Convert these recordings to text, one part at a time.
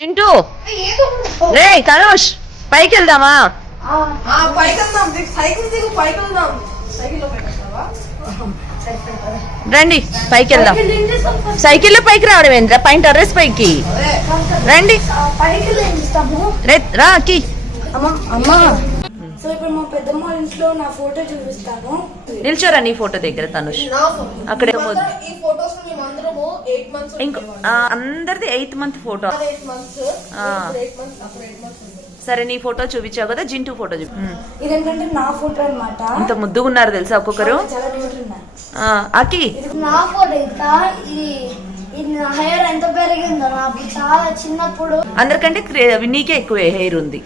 చింటూ రే తనుష్ పైకి వెళ్దామా? రండి పైకి వెళ్దాం. సైకిల్లో పైకి రావడం ఏంద్రా? పైన టెర్రస్ పైకి రండి. రా అక్కి. సో ఇప్పుడు మా పెద్దమ్మ ఇంట్లో నా ఫోటో చూపిస్తాను. నిల్చోరా నీ ఫోటో దగ్గర తనుష్. అక్కడే ఇంకో అందరిది 8th month ఫోటో. సరే నీ ఫోటో చూపించావు కదా, జింటూ ఫోటో చూపి. ఇదేంటంటే నా ఫోటో అన్నమాట. ఇంత ముద్దుగా ఉన్నారు తెలుసా ఒక్కొక్కరు. అకి నా ఫోటో ఇది నా హెయిర్ ఎంత పెరిగిందో నాకు చాలా చిన్నప్పుడు. అందరికంటే నీకే ఎక్కువ హెయిర్ ఉంది.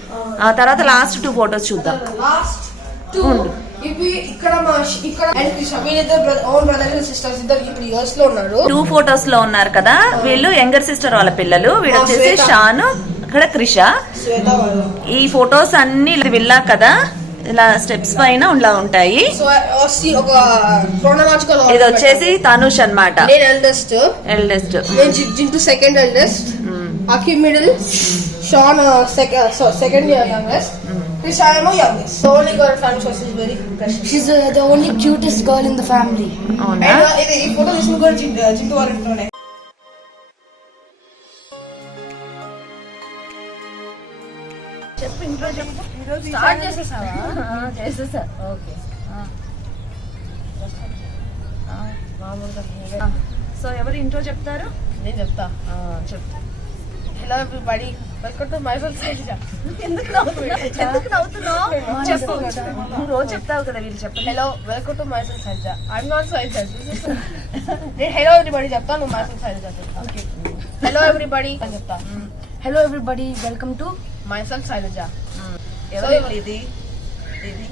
ఆ తర్వాత లాస్ట్ 2 ఫోటోస్ చూద్దాం. ఇక్కడ 2 ఫోటోస్ లో ఉన్నారు కదా, వీళ్ళు యంగర్ సిస్టర్ వాళ్ళ పిల్లలు. వీడు వచ్చేసి షాను, అక్కడ క్రిష. ఈ ఫొటోస్ అన్ని విల్లా కదా, ఇలా స్టెప్స్ పైన ఇలా ఉంటాయి. ఇది వచ్చేసి తనుష్ అన్నమాట, eldest. Jintu second eldest, Aki middle, Shaan second youngest, Krisha is youngest. The only girl in family, so she's very precious. She's the only cutest girl in the family. Oh, no. And this photo is going to Jintu or Intone. Start చేసేసావా? చేసేసా. Okay. So ఎవరు intro చెప్తారు? నేను చెప్తా. చెప్తా. Hello everybody, welcome to my self Sailaja. ఎందుకు నవ్వుతున్నావు? చెప్పు. నువ్వు రోజు చెప్తావు కదా, వీళ్ళు చెప్పండి. Hello welcome to my self Sailaja. I'm not Sailaja. నేను హలో ఎవ్రీబడి చెప్తా, నువ్వు మై సెల్ఫ్ సైలజా చెప్తా. ఓకే. హలో ఎవ్రీబడి అని చెప్తా. Hello everybody, welcome to my self Sailaja. ఎవరు ఇది? ఇది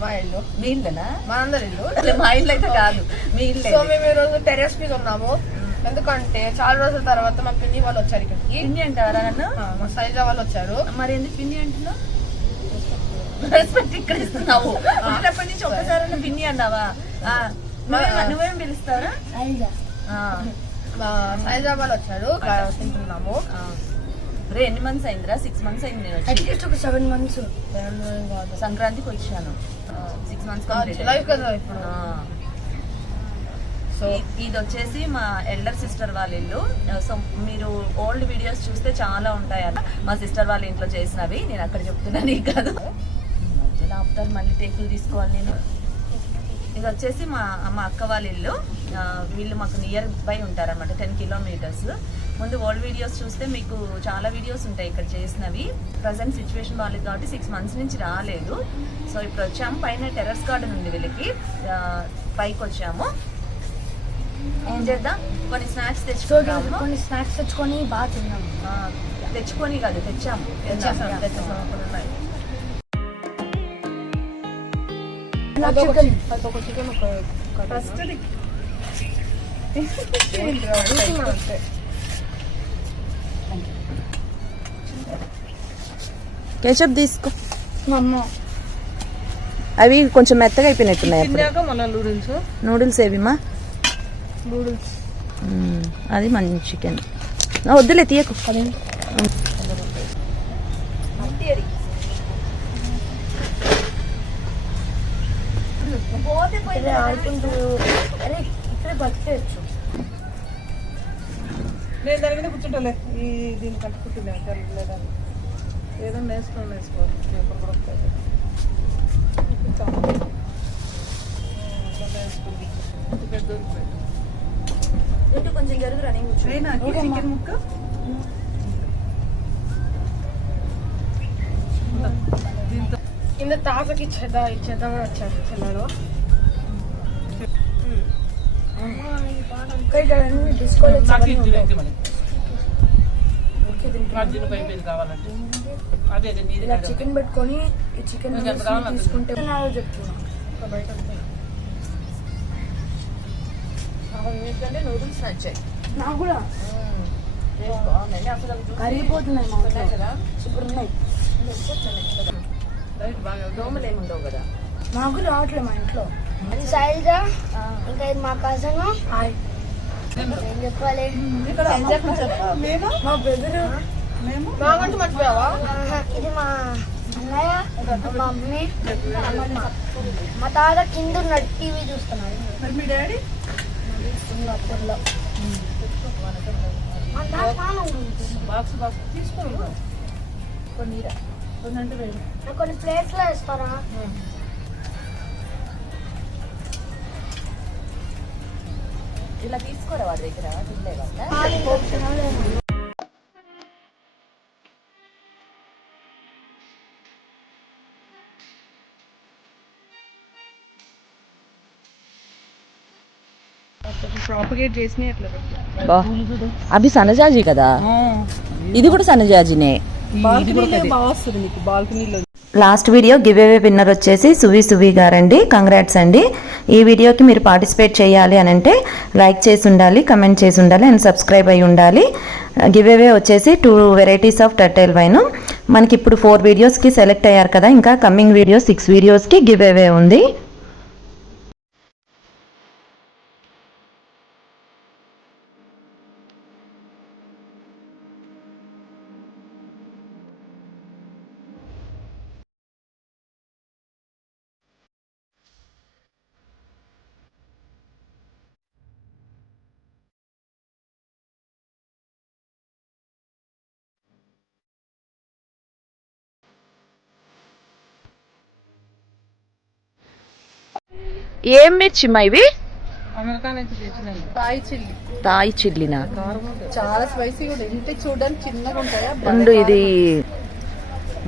మా ఇల్లు. మీ ఇల్లునా? మా అందరి ఇల్లు. మా ఇల్లు అయితే కాదు, మీ ఇల్లు. సో మేము ఈ రోజు టెర్రస్ మీద ఉన్నాము. ఎందుకంటే చాలా రోజుల తర్వాత మా పిన్ని వాళ్ళు వచ్చారు ఇక్కడికి. పిన్ని అంటారా నన్ను? మా సైజా వాళ్ళు వచ్చారు. మరి ఎందుకు పిన్ని అంటున్నావు? రెస్పెక్ట్ ఇక్కడ ఇస్తున్నావు. అప్పటి నుంచి ఒక్కసారి పిన్ని అన్నావా? నువ్వేం పిలుస్తావా? మా సైజా వాళ్ళు వచ్చారు, తింటున్నాము. రే ఎన్ని మంత్స్ అయిందిరా? 6 months అయింది నేను వచ్చి. అట్లీస్ట్ ఒక 7 months. సంక్రాంతికి వచ్చాను. 6 months లైఫ్ కదా ఇప్పుడు. సో ఇది వచ్చేసి మా ఎల్డర్ సిస్టర్ వాళ్ళ ఇల్లు. సో మీరు ఓల్డ్ వీడియోస్ చూస్తే చాలా ఉంటాయి అన్న మా సిస్టర్ వాళ్ళ ఇంట్లో చేసినవి. నేను అక్కడ చెప్తున్నాను, నీకు కాదు. మధ్యలో ఆపుతారు, మళ్ళీ టేకులు తీసుకోవాలి నేను. ఇది వచ్చేసి మా అక్క వాళ్ళ ఇల్లు. వీళ్ళు మాకు నియర్ బై ఉంటారన్నమాట, 10 kilometers. ముందు ఓల్డ్ వీడియోస్ చూస్తే మీకు చాలా వీడియోస్ ఉంటాయి ఇక్కడ చేసినవి. ప్రజెంట్ సిచ్యువేషన్ బాగాలేదు కాబట్టి 6 months నుంచి రాలేదు. సో ఇప్పుడు వచ్చాము. పైన టెర్రస్ గార్డెన్ ఉంది వీళ్ళకి, పైకి వచ్చాము. ఏం చేద్దాం, కొన్ని స్నాక్స్ తెచ్చుకుంటాము. కొన్ని స్నాక్స్ తెచ్చుకొని బాగా తిన్నాము. తెచ్చుకొని కాదు, తెచ్చాము. కేచప్ తీసుకో. అవి కొంచెం మెత్తగా అయిపోయినట్టున్నాయి. నూడిల్స్ ఏవిమా? నూడిల్స్. అది మంచి చికెన్. వద్దులే తీయకు. ఇక్కడే బతికేయచ్చు. నేను దాని మీద కూర్చుంటలే, ఈ దీన్ని కట్టుకుంటున్నా. ఏదన్నా వేసుకోవాలి, పేపర్ కూడా కొంచెం జరుగురా. చికెన్ ముక్క కింద తాతకి ఇచ్చేద్దామని వచ్చాను చిన్నలో. చికెన్ పెట్టుకొని ఈ చికెన్ తీసుకుంటే చెప్తున్నా. నూడిల్స్ నచ్చాయి నాకు కూడా. కరిగిపోతున్నాయి మా సూపర్ ఉన్నాయి. దోమలు ఏముండవు కదా. నాకు రావట్లేదు మా ఇంట్లో. శైలజ, ఇంకా ఇది మా కజన్. ఏం చెప్పాలి? మా బ్రదర్ మాకంటే మర్చిపోయావా? ఇది మా అన్నయ్య, మా మమ్మీ, అమ్మమ్మ. మా తాత కింద ఉన్నాడు, టీవీ చూస్తున్నాడు. మీ డాడీ సింగపూర్లో. మా తాత చాలా ఉంటుంది. బాక్స్ తీసుకోరు కొన్ని అంటే నాకు కొన్ని ప్లేట్స్ లో ఇస్తారా? ఇలా తీసుకోరా వాడి దగ్గర తినలేవా? ప్రాపగేట్ చేసినాయి అట్లా. అవి సన్నజాజి కదా, ఇది కూడా సన్నజాజినే. బాల్కనీలో బాగా వస్తుంది నీకు, బాల్కనీలో. Last video give away winner వచ్చేసి సువి గారండి. కంగ్రాట్స్ అండి. ఈ వీడియోకి మీరు పార్టిసిపేట్ చేయాలి అని అంటే లైక్ చేసి ఉండాలి, కమెంట్ చేసి ఉండాలి అండ్ సబ్స్క్రైబ్ అయి ఉండాలి. గివ్ అవే వచ్చేసి 2 వెరైటీస్ ఆఫ్ టర్టైల్ వైన్. మనకి ఇప్పుడు 4 వీడియోస్కి సెలెక్ట్ అయ్యారు కదా, ఇంకా కమింగ్ వీడియో 6 వీడియోస్కి గివ్ అవే ఉంది. ఏం మిర్చిమ్మా ఇవి? అమెరికా నుంచి తెచ్చినాను. తాయి చిల్లినా? చాలా స్పైసీ కూడా, ఇంటికి చూడడానికి చిన్నగా ఉంటాయా. రెండు ఇది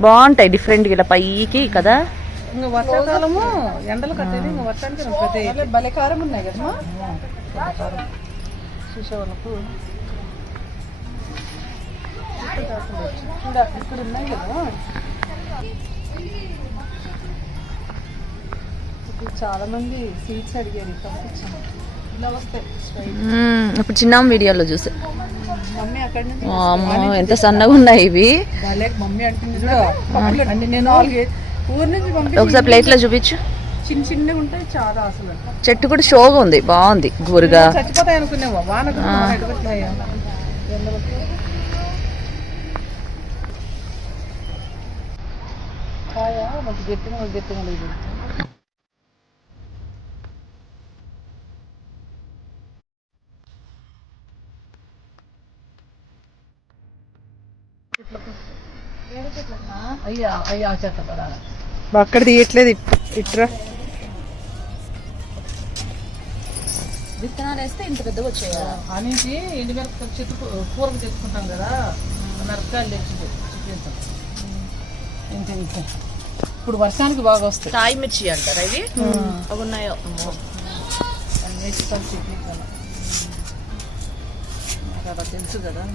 బాగుంటాయి డిఫరెంట్గా ఇలా పైకి కదా. ఇంకా వర్షాకాలము ఎండలు కట్టేది, ఇంకా వర్షానికి భలే కారం ఉన్నాయి కదమ్మా చూసేవాళ్ళకు. ఇక్కడ ఉన్నాయి కదా. చాలా మంది సీట్స్ అడిగారు, పంపించాను. ఇలా వస్తాయి. ఇప్పుడు చిన్న వీడియోలో చూసా. మమ్మీ అక్కడి నుంచి అమ్మో ఎంత సన్నగా ఉన్నాయి ఇవి. మమ్మీ అంటుంది చూడ, నేను ఊరు నుంచి పంపి ఒకసారి ప్లేట్ లో చూపించు. చిన్న చిన్నగా ఉంటాయి చాలా. అసలు చెట్టు కూడా షోగా ఉంది, బాగుంది గురుగా. చచ్చిపోతాయి అనుకునేవా వానకు గట్టిగా గట్టిగా లేదు. అక్కడ తీయట్లేదు, ఇట్రా. విత్తనాలు వేస్తే ఇంత పెద్దగా వచ్చాయి అనేది ఎండుమిరపకాయలు చెట్టు కూరకు తెచ్చుకుంటాం కదా, మిరపకాయలు తెచ్చింది చూపించాం. ఇంత ఇప్పుడు వర్షానికి బాగా వస్తాయి. తాయి మిర్చి అంటారా ఇవి? అవి ఉన్నాయో అలా తెలుసు కదా.